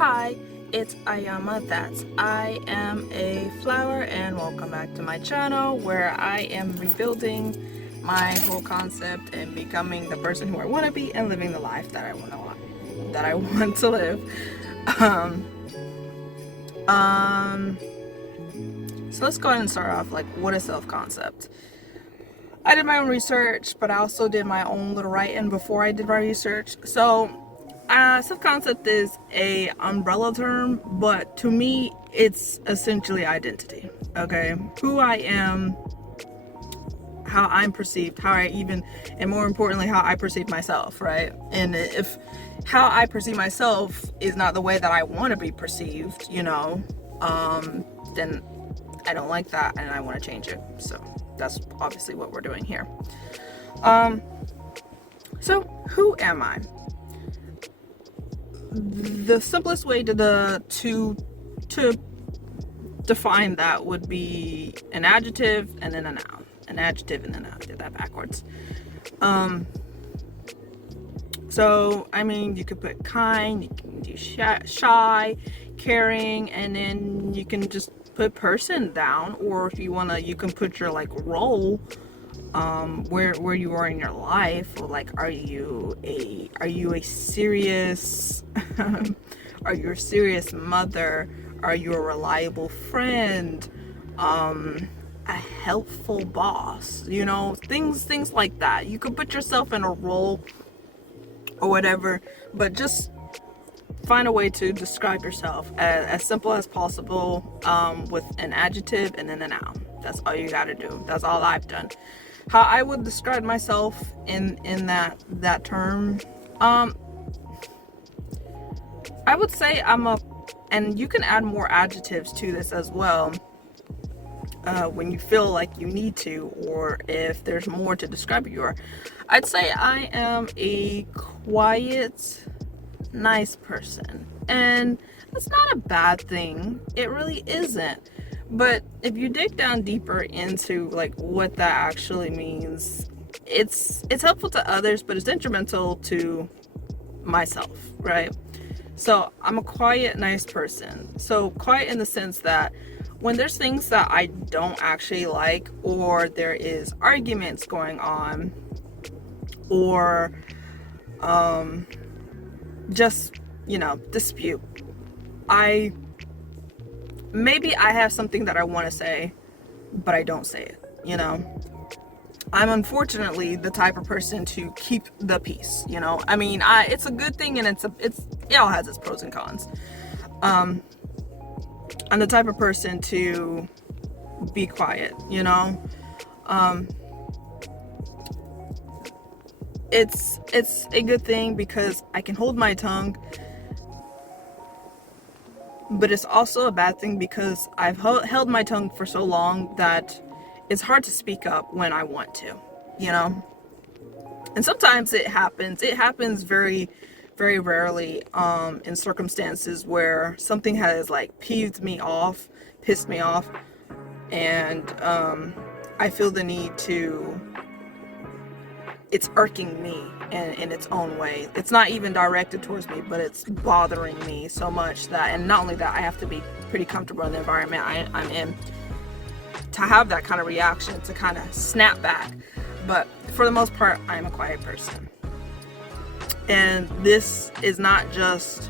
Hi, it's Ayama, that's I am a flower, and welcome back to my channel where I am rebuilding my whole concept and becoming the person who I want to be and living the life that I want to live. So let's go ahead and start off, like, what is self-concept? I did my own research, but I also did my own little writing before I did my research. So self-concept is a umbrella term, but to me it's essentially identity. Okay, who I am, how I'm perceived, and more importantly, how I perceive myself, right? And if how I perceive myself is not the way that I want to be perceived, then I don't like that and I want to change it. So that's obviously what we're doing here. So who am I? The simplest way to define that would be an adjective and then a noun. An adjective and then a noun. I did that backwards. So I mean, you could put kind, you can do shy, caring, and then you can just put person down, or if you wanna, you can put your like role, where you are in your life. Or like, are you a serious are you a serious mother? Are you a reliable friend? A helpful boss? Things like that. You could put yourself in a role or whatever, but just find a way to describe yourself as simple as possible, with an adjective and then a noun. That's all you gotta do. That's all I've done. How I would describe myself in that term, I would say and you can add more adjectives to this as well, when you feel like you need to, or if there's more to describe who you are. I'd say I am a quiet, nice person, and that's not a bad thing. It really isn't. But if you dig down deeper into like what that actually means, it's helpful to others, but it's detrimental to myself, right? So I'm a quiet, nice person. So quiet in the sense that when there's things that I don't actually like, or there is arguments going on, or just, dispute, maybe I have something that I want to say, but I don't say it. I'm unfortunately the type of person to keep the peace. I mean, it's a good thing, and it all has its pros and cons. I'm the type of person to be quiet. It's a good thing because I can hold my tongue, but it's also a bad thing because I've held my tongue for so long that it's hard to speak up when I want to, and sometimes it happens very, very rarely, in circumstances where something has like pissed me off, and I feel the need to, it's irking me in its own way. It's not even directed towards me, but it's bothering me so much that, and not only that, I have to be pretty comfortable in the environment I'm in to have that kind of reaction, to kind of snap back. But for the most part, I'm a quiet person. And this is not just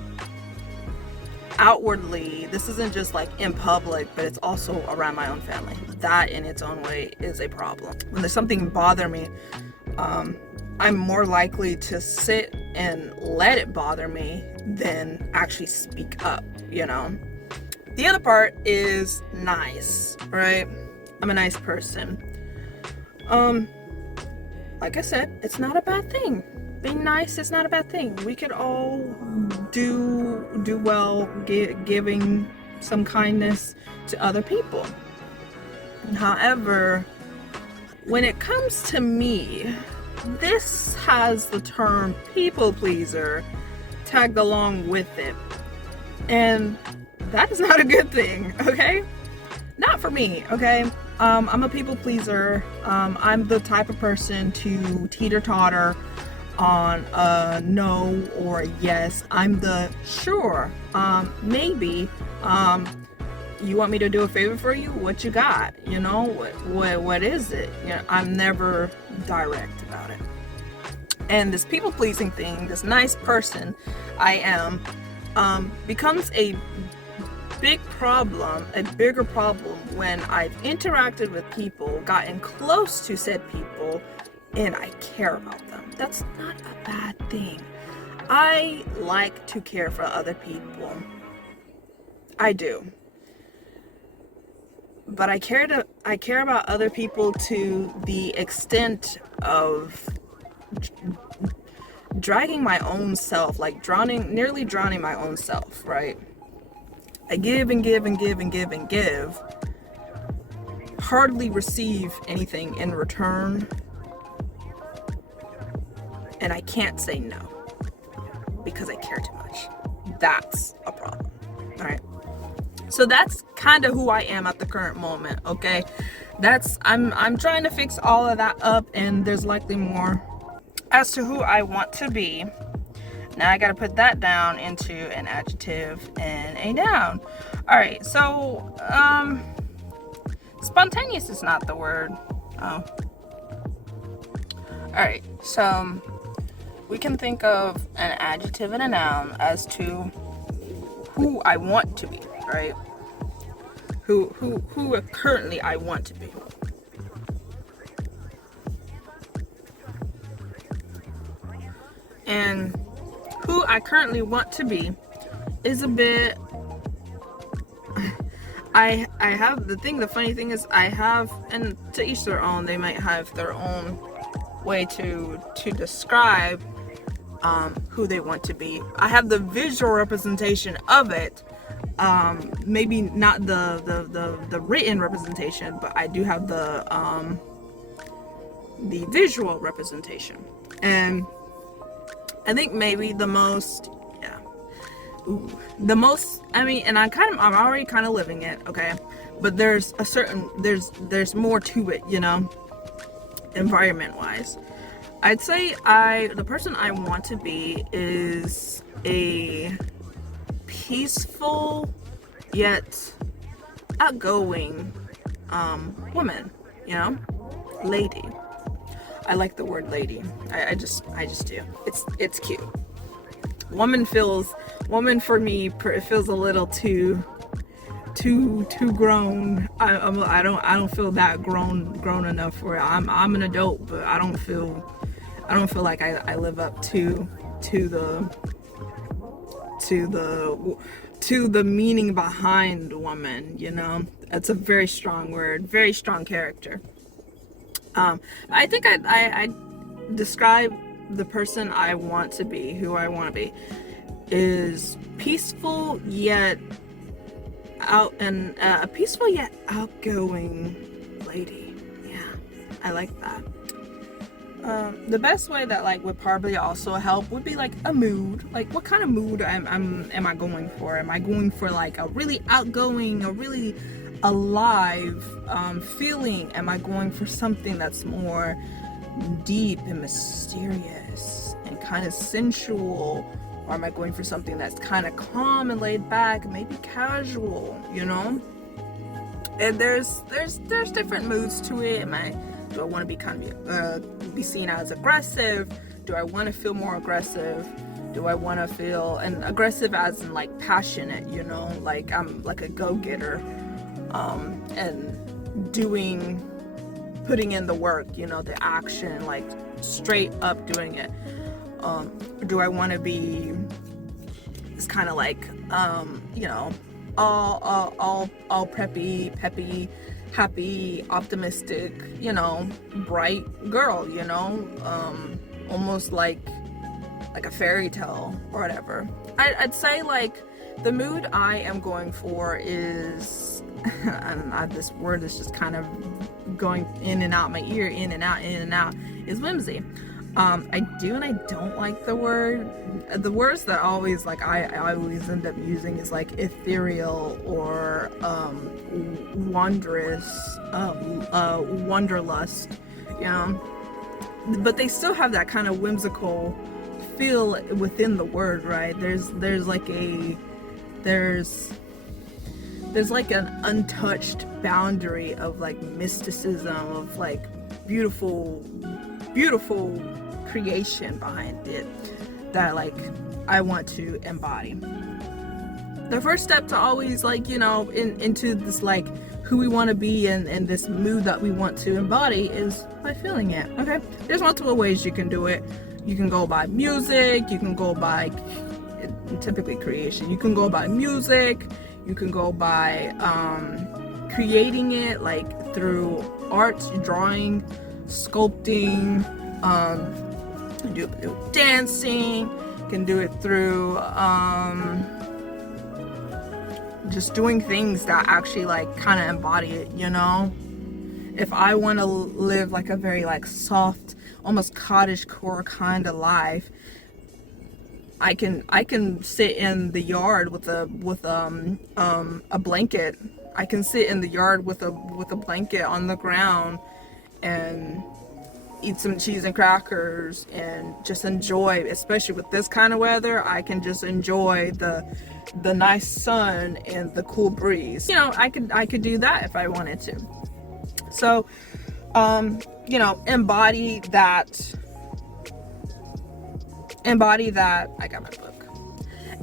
outwardly, this isn't just like in public, but it's also around my own family. That in its own way is a problem. When there's something bother me, I'm more likely to sit and let it bother me than actually speak up, The other part is nice, right? I'm a nice person. Like I said, it's not a bad thing. Being nice is not a bad thing. We could all do well giving some kindness to other people. However, when it comes to me, this has the term people pleaser tagged along with it. And that is not a good thing, okay? Not for me, okay? I'm a people pleaser. I'm the type of person to teeter-totter on a no or a yes. I'm the sure, maybe, you want me to do a favor for you? What you got? You know, what is it? You know, I'm never direct about it. And this people pleasing thing, this nice person I am, becomes a bigger problem when I've interacted with people, gotten close to said people, and I care about them. That's not a bad thing. I like to care for other people. I do. But I care about other people to the extent of dragging my own self, like nearly drowning my own self, right? I give and give and give and give and give, hardly receive anything in return, and I can't say no because I care too much. That's a problem, all right? So that's kind of who I am at the current moment, okay? I'm trying to fix all of that up, and there's likely more. As to who I want to be, now I gotta put that down into an adjective and a noun. All right, so spontaneous is not the word. Oh. All right, so we can think of an adjective and a noun as to who I want to be, right? Who currently I want to be. And who I currently want to be is a bit I have the funny thing is I have, and to each their own, they might have their own way to describe who they want to be. I have the visual representation of it, maybe not the written representation, but I do have the visual representation. And I think maybe the most, I mean, and I'm already kind of living it, okay? But there's there's more to it, you know, environment wise. I'd say the person I want to be is a peaceful yet outgoing woman, you know, lady. I like the word lady. I just do. It's cute. Woman for me, it feels a little too grown. I don't feel that grown enough for it. I'm an adult, but I don't feel like I live up to the meaning behind woman, you know. It's a very strong word, very strong character. I think I describe the person I want to be, who I want to be, is peaceful yet a peaceful yet outgoing lady. Yeah, I like that. The best way that like would probably also help would be like a mood. Like, what kind of mood am I going for? Am I going for like a really outgoing, a really alive feeling? Am I going for something that's more deep and mysterious and kind of sensual? Or am I going for something that's kind of calm and laid back, maybe casual, you know? And there's different moods to it. Do I want to be kind of be seen as aggressive? Do I want to feel more aggressive? Do I want to feel, and aggressive as in like passionate, you know, like I'm like a go-getter, and putting in the work, you know, the action, like straight up doing it. Do I want to be, it's kind of like, you know, all peppy, happy, optimistic, you know, bright girl, you know, almost like a fairy tale or whatever. I'd say like the mood I am going for is, and this word is just kind of going in and out my ear, in and out, is whimsy. I do and I don't like the words that always like I always end up using is like ethereal or wondrous, wanderlust, you know. but they still have that kind of whimsical feel within the word, right? There's like an untouched boundary of like mysticism, of like beautiful creation behind it that like I want to embody. The first step to always, like, you know, into this like who we want to be and this mood that we want to embody is by feeling it. Okay, there's multiple ways you can do it. You can go by music, you can go by typically creation, you can go by music, you can go by creating it like through art, drawing, sculpting, do dancing, you can do it through just doing things that actually like kind of embody it, you know? If I want to live like a very like soft, almost cottagecore kind of life, I can sit in the yard with a blanket. I can sit in the yard with a blanket on the ground and eat some cheese and crackers and just enjoy, especially with this kind of weather, I can just enjoy the nice sun and the cool breeze. You know, I could do that if I wanted to. So, you know, embody that, I got my book.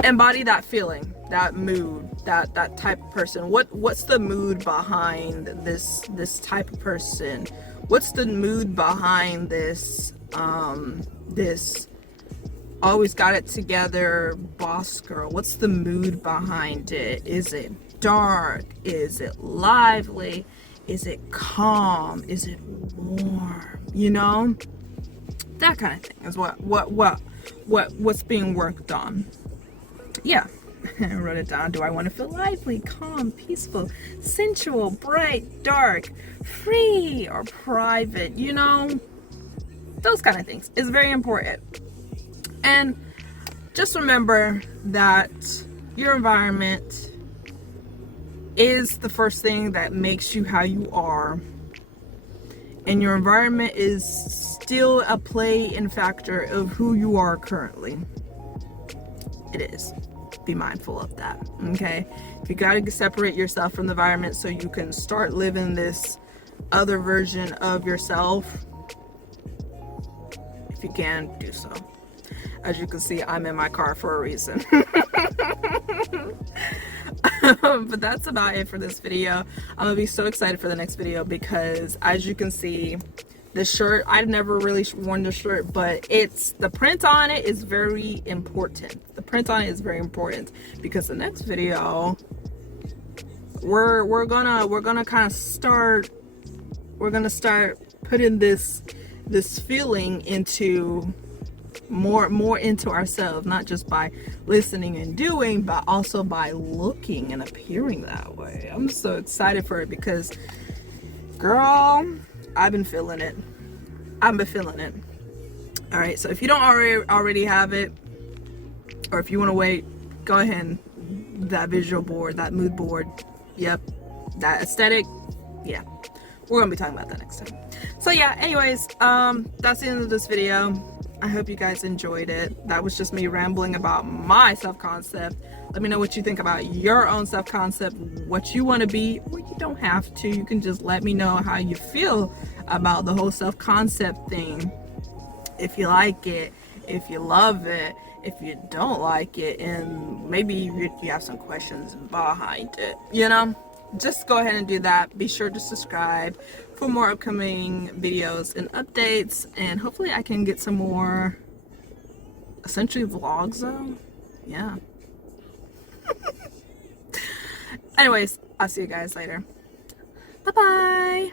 Embody that feeling, that mood, that type of person. What's the mood behind this type of person? What's the mood behind this this always got it together boss girl? What's the mood behind it? Is it dark? Is it lively? Is it calm? Is it warm? You know, that kind of thing is what's being worked on. Yeah. I wrote it down. Do I want to feel lively, calm, peaceful, sensual, bright, dark, free, or private? You know, those kind of things is very important. And just remember that your environment is the first thing that makes you how you are. And your environment is still a play and factor of who you are currently. It is. Be mindful of that, okay? If you gotta separate yourself from the environment so you can start living this other version of yourself, if you can, do so. As you can see, I'm in my car for a reason. But that's about it for this video. I'm gonna be so excited for the next video because, as you can see, the shirt, I've never really worn the shirt, but it's, the print on it is very important. The print on it is very important because the next video we're gonna kind of start putting this feeling into more into ourselves, not just by listening and doing, but also by looking and appearing that way. I'm so excited for it because, girl, I've been feeling it. All right, so if you don't already have it, or if you want to wait, go ahead. That visual board, that mood board, yep, that aesthetic, yeah, we're gonna be talking about that next time. So yeah, anyways, that's the end of this video. I hope you guys enjoyed it. That was just me rambling about my self-concept. Let me know what you think about your own self-concept, what you want to be, or you don't have to. You can just let me know how you feel about the whole self-concept thing. If you like it, if you love it, if you don't like it, and maybe you have some questions behind it, you know, just go ahead and do that. Be sure to subscribe for more upcoming videos and updates, and hopefully I can get some more essentially vlogs though. Yeah. Anyways, I'll see you guys later. Bye bye.